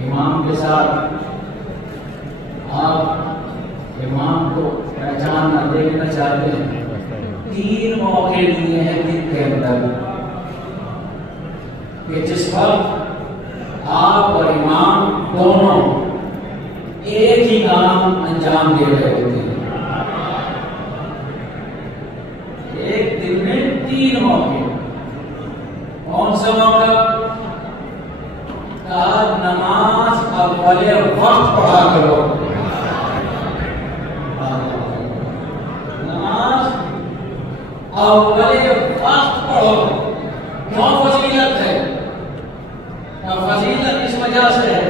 امام کے ساتھ آپ امام کو پہچاننا دیکھنا چاہتے ہیں، 3 موقع دیے ہیں دن کے اندر کہ جس وقت آپ اور امام دونوں ایک ہی کام انجام دے رہے ہوتے ہیں۔ ایک دن میں 3 موقع۔ کون سا موقع؟ نماز اول وقت پڑھا کرو، نماز اول وقت پڑھو۔ کیوں فضیلت ہے؟ فضیلت اس وجہ سے ہے،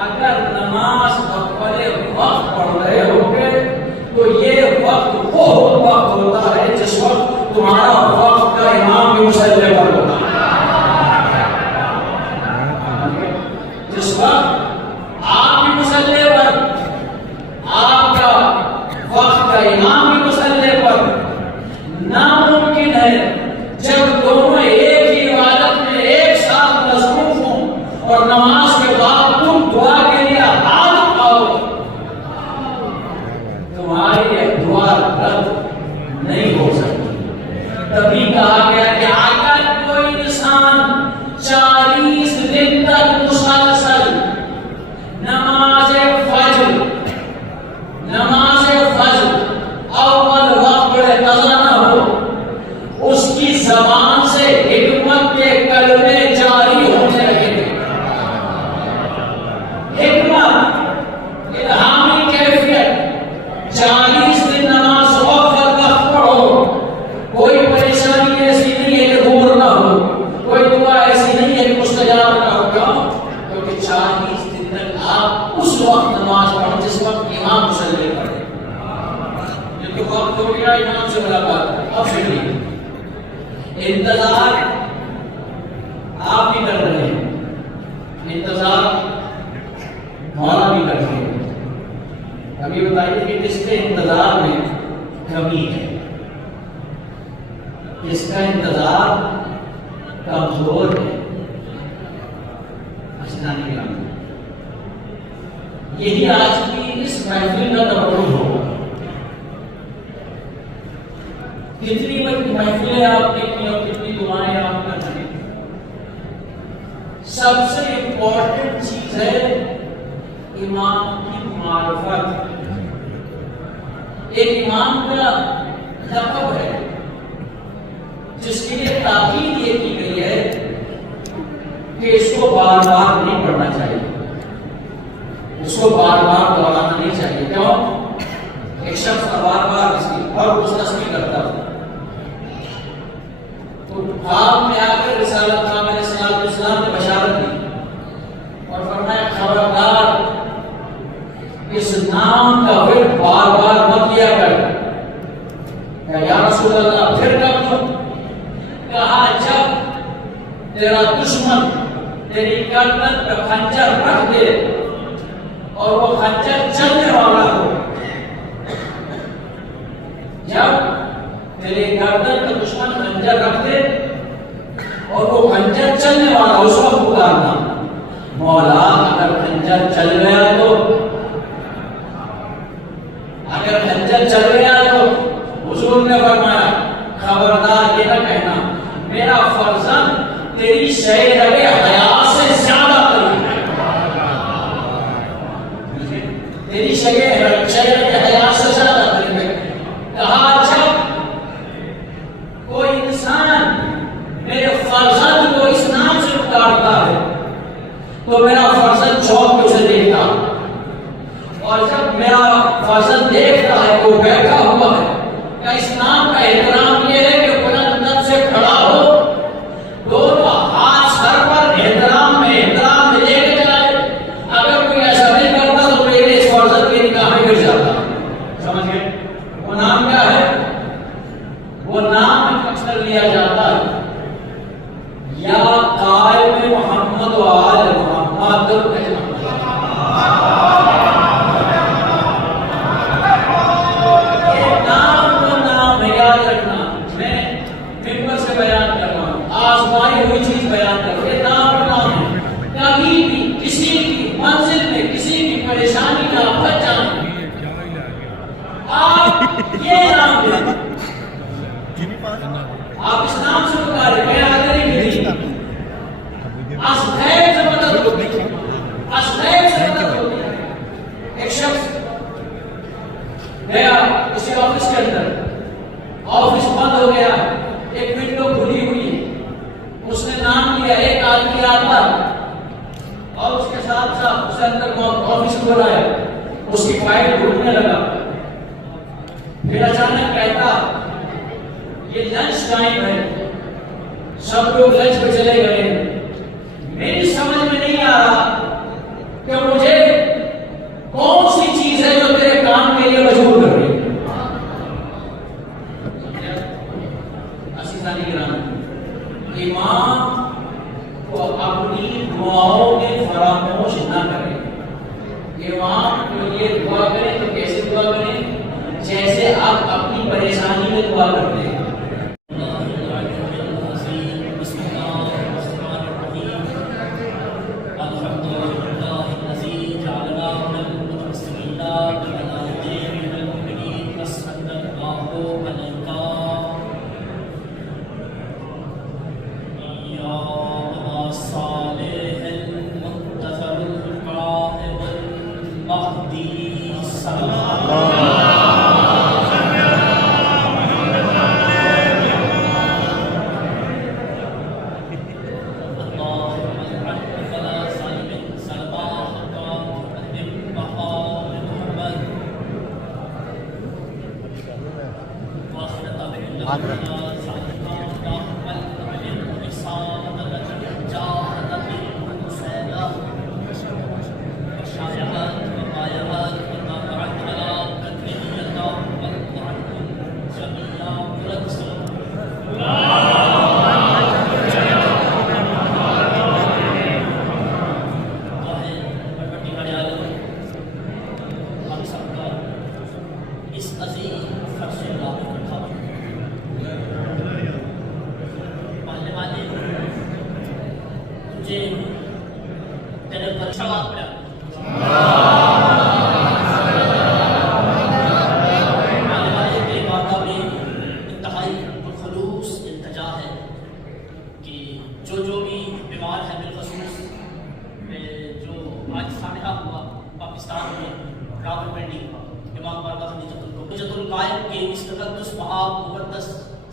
اگر نماز اول وقت پڑھ رہے ہوگے تو یہ وقت وہ وقت ہوتا ہے جس وقت تمہارا وقت کا امام بھی مصلی پر ہوتا ہے۔ جس وقت آپ بھی مصلی پر، آپ کا وقت کا امام بھی مصلی پر، ناممکن ہے جب دونوں ایک ہی عبادت میں ایک ساتھ مصروف ہوں اور نماز کے بعد تم دعا کے لیے ہاتھ اٹھاؤ، تمہاری یہ دعا رد نہیں ہو سکتی۔ تبھی کہا گیا کہ اگر کوئی انسان 40 دن تک مسلسل نماز فجر اول وقت پڑھے قضا نہ ہو، اس کی زبان سے حکمت کے کلمے جاری ہونے لگیں گے۔ حکمت، الہامی کیفیت۔ 40 دن نماز وقت پڑھو، کوئی پریشانی ایسی نہیں ہے کہ دور نہ ہو، کوئی دعا ایسی نہیں ہے کہ مستجاب نہ ہو۔ کیوں؟ کیونکہ 40 دن تک آپ اس وقت نماز پڑھیں جس وقت امام مصلی پڑھے۔ یہ تو وقت ہو گیا امام سے ملاقات، اب شکریہ۔ انتظار آپ بھی کر رہے ہیں، انتظار مولا بھی کر رہے ہیں۔ ابھی بتائیے کہ کس کے انتظار میں کمی ہے، کس کا انتظار کمزور ہے؟ اسنانی کرام، یہی آج کی اس محفل کا تبادل ہوگا۔ کتنی بڑی محفلیں آپ نے کی اور کتنی دعائیں آپ کر رہے ہیں، سب سے امپورٹنٹ چیز ہے امام کی معرفت۔ ایک امام کا لقب ہے جس کے لیے تاکید یہ کی گئی ہے کہ اس کو بار بار نہیں پڑھنا چاہیے، اس کو بار بار دہرانا نہیں چاہیے۔ کیوں؟ ایک شخص بار بار اس کی اور اس تسبیح کرتا ہے تو آپ میں آ کر رسالت خان علیہ السلام نے بشارت دی اور فرمایا خبردار اس نام کا ورد بار بار مت لیا کر۔ یا رسول اللہ پھر کب تم؟ کہا جب تیرا دشمن تیری گردن پہ خنجر رکھ دے اور وہ خنجر چلنے والا ہو، جب تیرے گردن پہ دشمن خنجر رکھ دے اور وہ خنجر چلنے والا، اس وقت پکارنا مولا اگر خنجر چل گیا تو، اگر خنجر چل گیا تو حضور نے فرمایا خبردار یہ نہ کہنا میرا فرزند تیری شہر حیات سے زیادہ قریب ہے، تیری شہر حیات سے زیادہ قریب ہے۔ کہا جب کوئی انسان میرے فرزند کو اس نام سے پکارتا ہے تو میرا فرزند چوک کے اسے دیکھتا از غیب سے مدد ہوتی ہے، از غیب سے مدد ہوتی ہے۔ ایک شخص گیا کسی آفس کے اندر، آفس بند ہو گیا، ایک ونڈو کھلی ہوئی، اس نے نام لیا، ایک آدمی آتا اور اس کے ساتھ ساتھ اسے اندر آفس کھولا ہے، اس کی فائل ڈھونڈنے لگا، پھر اچانک کہتا یہ لنچ ٹائم ہے، سب لوگ لنچ پہ چلے گئے ہیں، میری سمجھ میں نہیں آ رہا کہ مجھے کون سی چیز ہے جو تیرے کام کے لیے مجبور کر رہی ہے۔ عزیزان کرام، امام کو اپنی دعاؤں میں فراموش نہ کریں۔ امام کو یہ دعا کریں تو کیسے دعا کریں؟ جیسے آپ اپنی پریشانی میں دعا کرتے ہیں۔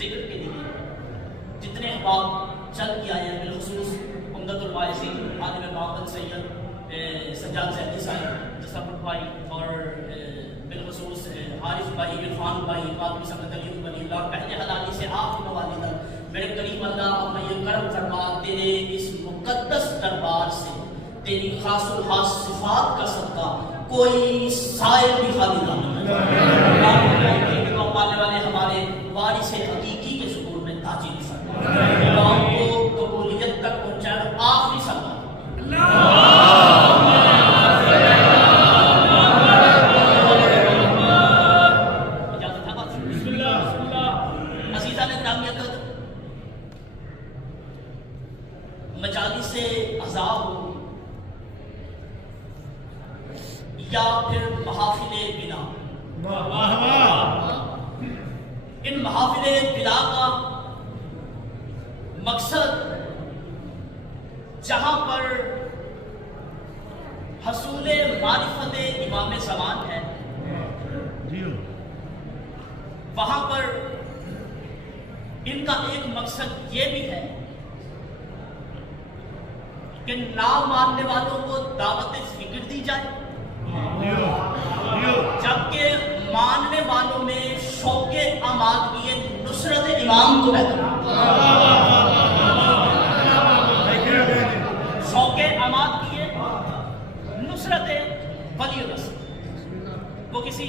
ذکر کے لیے جتنے احباب چل کے آئے ہیں، بالخصوص عمدۃ الوارثین عالم محمد سید سجاد زیدی صاحب، تصور بھائی، اور بالخصوص حارث بھائی، عرفان بھائی، قادری سمت علی ولی اللہ، پہلے حلالی سے آخری موالی تک، میرے کریم اللہ اپنا یہ کرم فرما، تیرے اس مقدس دربار سے تیری خاص الخاص صفات کا صدقہ کوئی سائل بھی خالی نہ پانے والے ہمارے وارث حقیقی کے ظہور میں تاجیل فرما، قوم کو قبولیت تک پہنچانا آخری سلام۔ مجالس عذاب ہو یا پھر محافل بنا، ان محافل بلا کا مقصد جہاں پر حصول معرفت امام زمان ہے، وہاں پر ان کا ایک مقصد یہ بھی ہے کہ نہ ماننے والوں کو دعوت فکر دی جائے، جبکہ ماننے والوں میں شوق آمادگی نصرت امام کو پیدا شوق آمادگی نصرت ولی الرسول۔ وہ کسی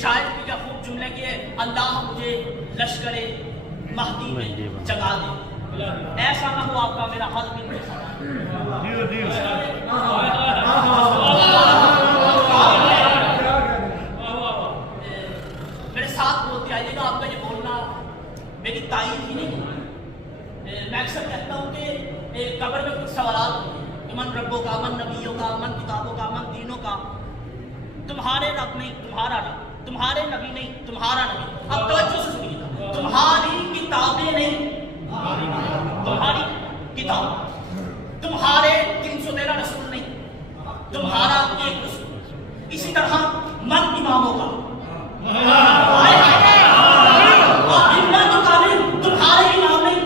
شاعر کی کیا خوب جملے کے اللہ مجھے لشکر مہدی میں جگا دے، ایسا نہ ہو آپ کا میرا حل بھی نہیں تھا۔ میرے ساتھ بولتے آئیے گا، آپ کا یہ بولنا میری تائید ہی نہیں ہے۔ میں اکثر کہتا ہوں کہ قبر میں کچھ سوالات ہوتے ہیں، من ربوں کا، من نبیوں کا، من کتابوں کا، من دینوں کا۔ تمہارے رب نہیں تمہارا رب، تمہارے نبی نہیں تمہارا نبی۔ اب توجہ سے سنیے گا، تمہاری کتابیں نہیں تمہاری کتاب۔ تمہارے 313 رسول نہیں، تمہارا ایک رسول. اسی طرح من اماموں کا تمہارے امام نہیں.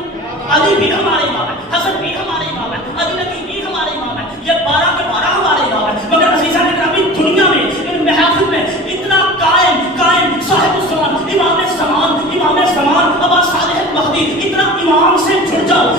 علی بھی ہمارے امام ہے، حسن بھی ہمارے امام ہے، علی نبی بھی ہمارے امام ہے، یہ 12 کے 12 ہمارے امام ہے. مگر عزیزان اکرامی دنیا میں ان محافل میں اتنا قائم صاحب الزمان امام زمان ابا صالح مہدی اتنا امام سے جڑ جاؤ،